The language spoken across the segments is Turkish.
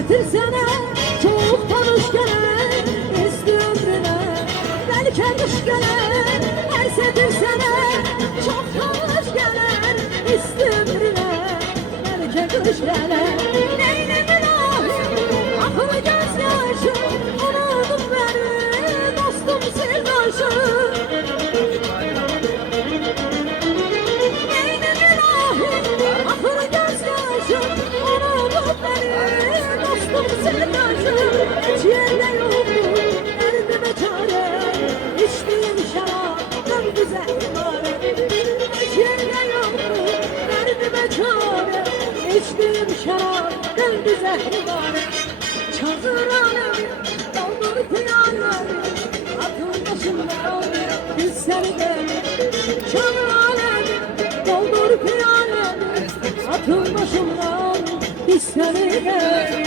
Əysətirsənə çox tanış gələn isti ömrünə Bəlkə qış gələn Əysətirsənə çox tanış gələn isti ömrünə Bəlkə qış gələn Neynim ilahim axır göz yaşım Unudum bəni dostum sirdaşım Neynim ilahim axır göz yaşım Unudum bəni dostum sirdaşım Hiç yerde yoktur derdime çare İçtiğim şaraptan güzel ibaret Hiç yerde yoktur derdime çare İçtiğim şaraptan güzel ibaret Çağır alemi, doldur piyanemi Atın başımdan güzel gel Çağır alemi, doldur piyanemi Atın başımdan güzel gel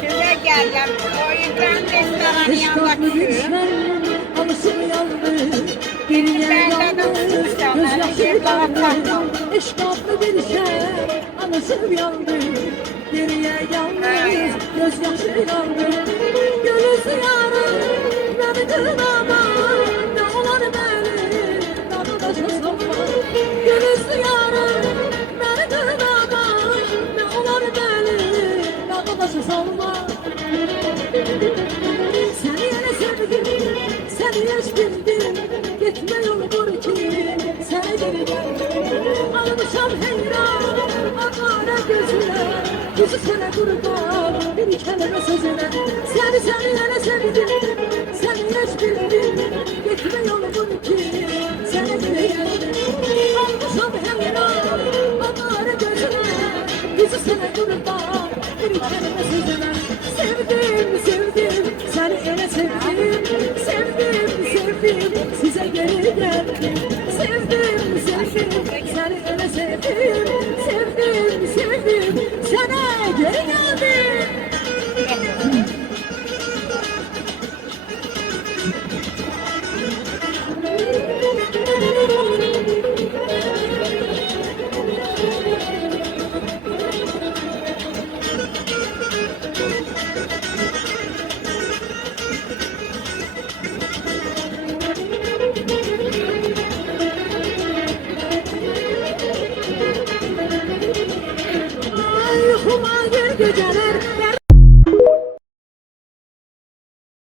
Size geldim. O İbrahim restoranı yanındaki köy. Alışır yandı, geriye yandı, gözyaşı yandı. Eşkaflı bir şey, alışır yandı, geriye yandı, gözyaşı yandı. Gönüzü yarım, beni kırmama, ne olur beni, daha da şaşırma. Gönüzü yarım, beni kırmama, ne olur beni, daha da şaşırma. Seni yine sevdim, seni hiç bildim Gitme yoldur ki, seni geri geldim Almışam heyran, akara gözüne Yüzü sana kurban, bir kelime sözüne Seni yine sevdim, seni hiç bildim Gitme yoldur ki, seni geri geldim Almışam heyran, akara gözüne Yüzü sana kurban, bir kelime sözüne Sevdim, sevdim, seni ele sevdim Sevdim, sevdim, size geri geldim Sevdim, sevdim, seni ele sevdim Sevdim, sevdim, sana geri geldim Geceler